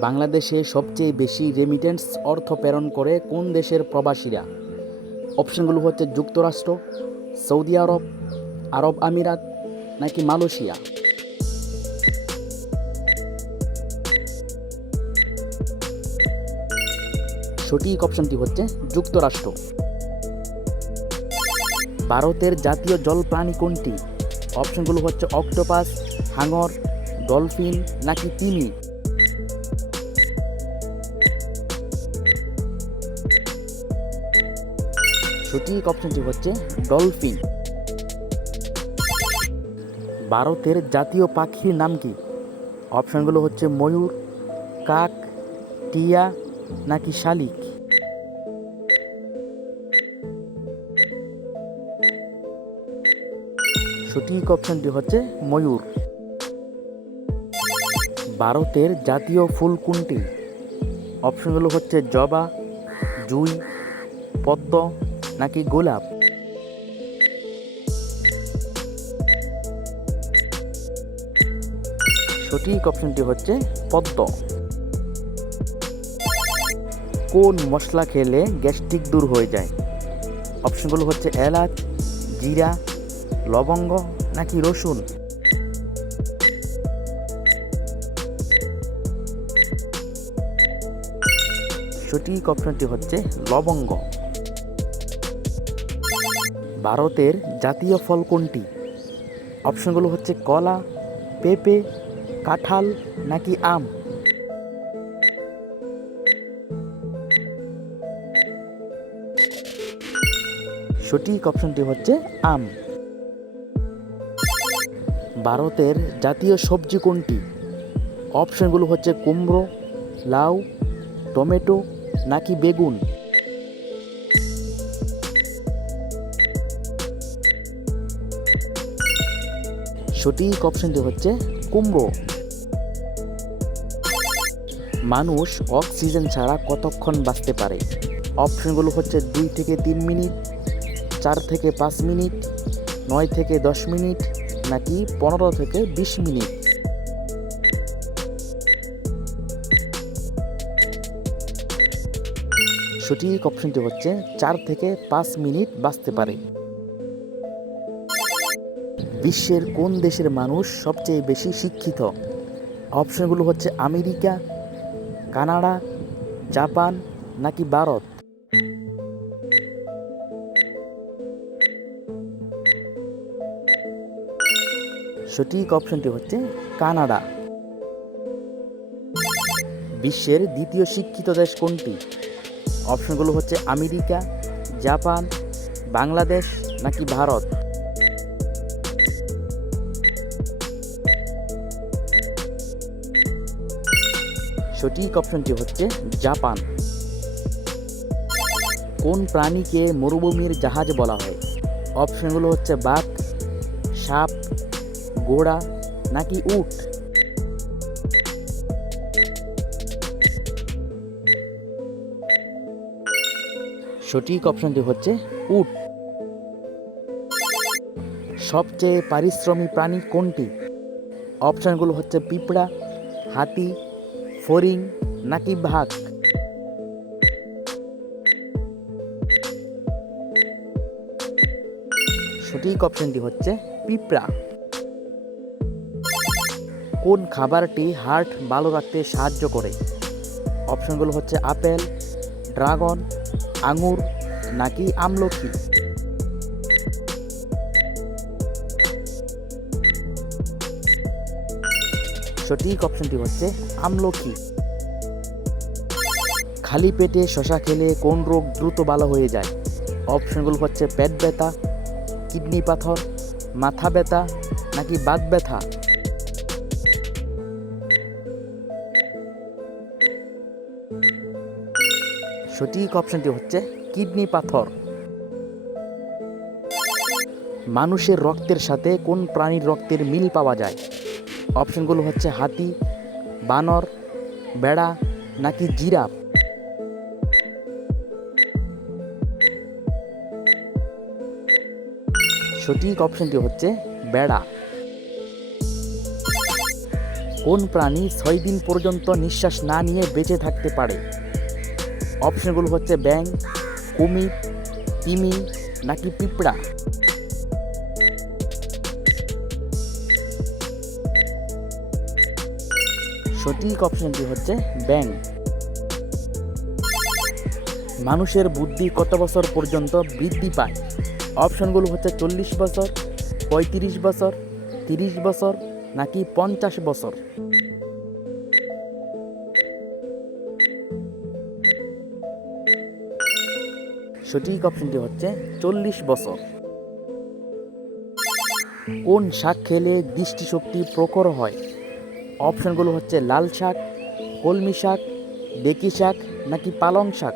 বাংলাদেশে সবচেয়ে বেশি রেমিটেন্স অর্থ প্রেরণ করে কোন দেশের প্রবাসীরা? অপশনগুলো হচ্ছে যুক্তরাষ্ট্র, সৌদি আরব আরব আমিরাত নাকি মালয়েশিয়া? সঠিক অপশনটি হচ্ছে যুক্তরাষ্ট্র। ভারতের জাতীয় জল প্রাণী কোনটি? অপশনগুলো হচ্ছে অক্টোপাস হাঙর ডলফিন নাকি তিমি? সঠিক অপশনটি হচ্ছে ডলফিন ভারতের জাতীয় পাখির নাম কি? অপশনগুলো হচ্ছে ময়ূর, কাক, টিয়া নাকি শালিক? সঠিক অপশনটি হচ্ছে ময়ূর। ভারতের জাতীয় ফুল কোনটি? অপশনগুলো হচ্ছে জবা, জুই, পদ্ম নাকি গোলাপ? সঠিক অপশনটি হচ্ছে পদ্ম। কোন মশলা খেলে গ্যাস্ট্রিক দূর হয়ে যায়? অপশনগুলো হচ্ছে এলাচ, জিরা, লবঙ্গ নাকি রসুন? সঠিক অপশনটি হচ্ছে লবঙ্গ। ভারতের জাতীয় ফল কোনটি? অপশনগুলো হচ্ছে কলা, পেঁপে, কাঁঠাল নাকি আম? সঠিক অপশনটি হচ্ছে আম। ভারতের জাতীয় সবজি কোনটি? অপশনগুলো হচ্ছে কুমড়ো, লাউ, টমেটো নাকি বেগুন? সঠিক অপশনটি হচ্ছে কুমড়ো। মানুষ অক্সিজেন ছাড়া কতক্ষণ বাঁচতে পারে? অপশনগুলো হচ্ছে দুই থেকে তিন মিনিট, চার থেকে পাঁচ মিনিট, নয় থেকে দশ মিনিট, নাকি পনেরো থেকে বিশ মিনিট? সঠিক অপশনটি হচ্ছে চার থেকে পাঁচ মিনিট বাঁচতে পারে। বিশ্বের কোন দেশের মানুষ সবচেয়ে বেশি শিক্ষিত? অপশনগুলো হচ্ছে আমেরিকা, কানাডা, জাপান নাকি ভারত? সঠিক অপশনটি হচ্ছে কানাডা। বিশ্বের দ্বিতীয় শিক্ষিত দেশ কোনটি? অপশনগুলো হচ্ছে আমেরিকা, জাপান, বাংলাদেশ নাকি ভারত? সঠিক অপশনটি হচ্ছে জাপান। কোন প্রাণীকে মরুভূমির জাহাজ বলা হয়? অপশনগুলো হচ্ছে বাঘ, সাপ, ঘোড়া নাকি উট? সঠিক অপশনটি হচ্ছে উট। সবচেয়ে পারিশ্রমিক প্রাণী কোনটি? অপশনগুলো হচ্ছে পিঁপড়া, হাতি ফড়িং নাকি ভাগ সঠিক অপশনটি হচ্ছে পিঁপড়া। কোন খাবারটি হার্ট ভালো রাখতে সাহায্য করে? অপশনগুলো হচ্ছে আপেল, ড্রাগন, আঙুর নাকি আমলকি? সঠিক অপশনটি হচ্ছে আমলকি। খালি পেটে শশা খেলে কোন রোগ দ্রুত ভালো হয়ে যায়? অপশনগুলো হচ্ছে পেট ব্যথা, কিডনি পাথর, মাথা ব্যথা, নাকি বাত ব্যথা? সঠিক অপশনটি হচ্ছে কিডনি পাথর। মানুষের রক্তের সাথে কোন প্রাণীর রক্তের মিল পাওয়া যায়? অপশনগুলো হচ্ছে হাতি, বানর বেড়া নাকি জিরাফ? সঠিক অপশনটি হচ্ছে বেড়া কোন প্রাণী ছয় দিন পর্যন্ত নিঃশ্বাস না নিয়ে বেঁচে থাকতে পারে? অপশনগুলো হচ্ছে ব্যাং কুমির, তিমি নাকি পিঁপড়া? সঠিক অপশনটি হচ্ছে ব্যাং মানুষের বুদ্ধি কত বছর পর্যন্ত বৃদ্ধি পায়? অপশনগুলো হচ্ছে চল্লিশ বছর, পঁয়ত্রিশ বছর, তিরিশ বছর, নাকি পঞ্চাশ বছর? সঠিক অপশনটি হচ্ছে চল্লিশ বছর। কোন শাক খেলে দৃষ্টিশক্তি প্রখর হয়? অপশনগুলো হচ্ছে লাল শাক, কলমি শাক, ডেকি শাক নাকি পালং শাক?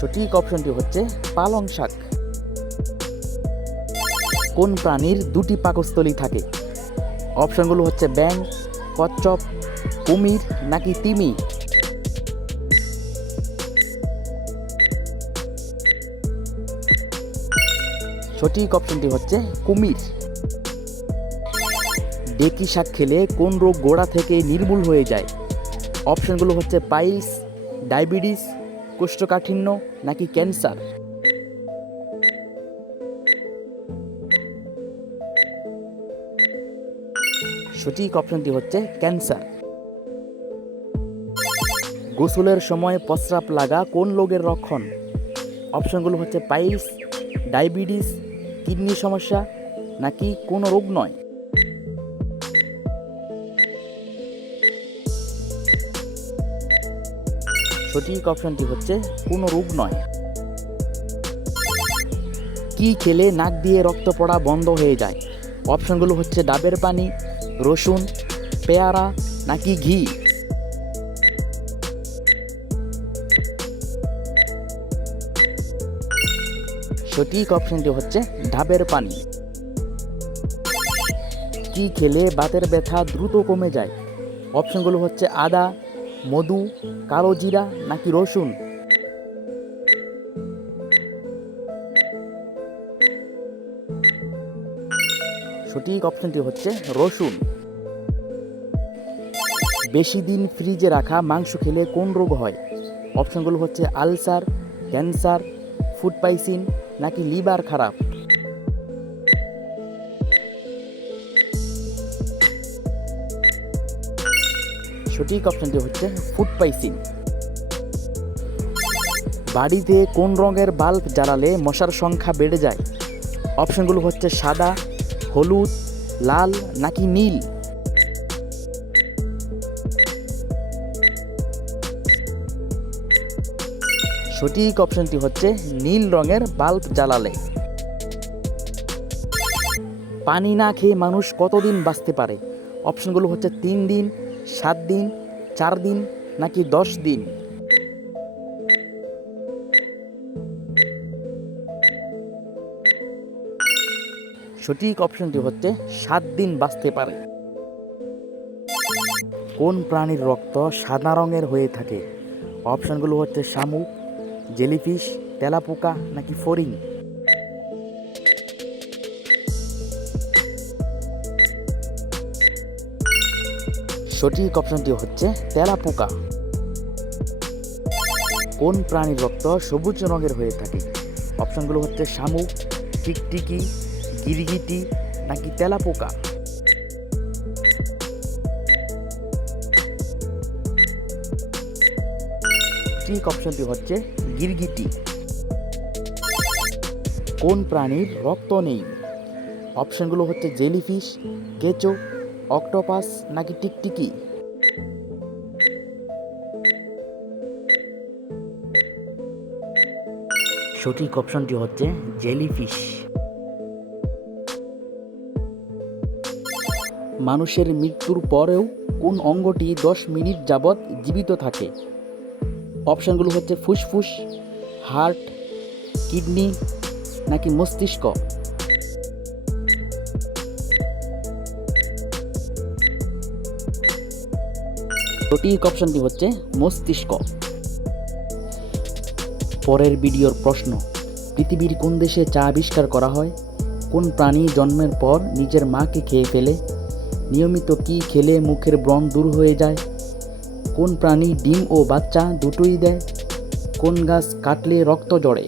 সঠিক অপশনটি হচ্ছে পালং শাক। কোন প্রাণীর দুটি পাকস্থলী থাকে? অপশনগুলো হচ্ছে ব্যাং কচ্ছপ, কুমির নাকি তিমি? সঠিক অপশনটি হচ্ছে কুমির। ডেকি শাক খেলে কোন রোগ গোড়া থেকে নির্মূল হয়ে যায়? অপশনগুলো হচ্ছে পাইলস, ডায়াবেটিস, কোষ্ঠকাঠিন্য নাকি ক্যান্সার? সঠিক অপশনটি হচ্ছে ক্যান্সার। গোসলের সময় প্রস্রাব লাগা কোন রোগের লক্ষণ? অপশনগুলো হচ্ছে পাইলস, ডায়াবেটিস কিডনি সমস্যা নাকি কোনো রোগ নয়? সঠিক অপশনটি হচ্ছে কোনো রোগ নয়। কি খেলে নাক দিয়ে রক্ত পড়া বন্ধ হয়ে যায়? অপশনগুলো হচ্ছে ডাবের পানি, রসুন, পেয়ারা নাকি ঘি? সঠিক অপশনটি হচ্ছে ডাবের পানি। কি খেলে বাতের ব্যথা দ্রুত কমে যায়? অপশনগুলো হচ্ছে আদা, মধু, কালো জিরা নাকি রসুন? সঠিক অপশনটি হচ্ছে রসুন। বেশি দিন ফ্রিজে রাখা মাংস খেলে কোন রোগ হয়? অপশনগুলো হচ্ছে আলসার, ক্যান্সার, ফুড পাইসিন নাকি লিভার খারাপ? সঠিক অপশনটি হচ্ছে ফুড পাইসিন বাড়িতে কোন রঙের বাল্ব জ্বালালে মশার সংখ্যা বেড়ে যায়? অপশনগুলো হচ্ছে সাদা, হলুদ, লাল নাকি নীল? সঠিক অপশনটি হচ্ছে নীল রঙের বাল্ব জ্বালালে। পানি না খেয়ে মানুষ কতদিন বাঁচতে পারে? অপশনগুলো হচ্ছে তিন দিন, সাত দিন, চার দিন, নাকি দশ দিন? সঠিক অপশনটি হচ্ছে সাত দিন বাঁচতে পারে। কোন প্রাণীর রক্ত সাদা রঙের হয়ে থাকে? অপশনগুলো হচ্ছে শামুক জেলিফিশ, তেলাপোকা নাকি ফড়িং? সঠিক অপশনটি হচ্ছে তেলাপোকা। কোন প্রাণীর রক্ত সবুজ রঙের হয়ে থাকে? অপশনগুলো হচ্ছে শামুক, টিকটিকি, গিরগিটি নাকি তেলাপোকা? ঠিক অপশনটি হচ্ছে গিরগিটি। কোন প্রাণীর রক্ত নেই? অপশনগুলো হচ্ছে জেলিফিশ, কেঁচো, অক্টোপাস নাকি টিকটিকি? সঠিক অপশনটি হচ্ছে জেলিফিশ। মানুষের মৃত্যুর পরেও কোন অঙ্গটি দশ মিনিট যাবৎ জীবিত থাকে? অপশানগুলো হচ্ছে ফুসফুস, হার্ট, কিডনি নাকি মস্তিষ্ক। সঠিক অপশনটি হচ্ছে মস্তিষ্ক। পরের ভিডিওর প্রশ্ন, পৃথিবীর কোন দেশে চা আবিষ্কার করা হয়? কোন প্রাণী জন্মের পর নিজের মাকে খেয়ে ফেলে? নিয়মিত কি খেলে মুখের ব্রণ দূর হয়ে যায়? কোন প্রাণী ডিম ও বাচ্চা দুটোই দেয়? কোন গাছ কাটলে রক্ত জড়ে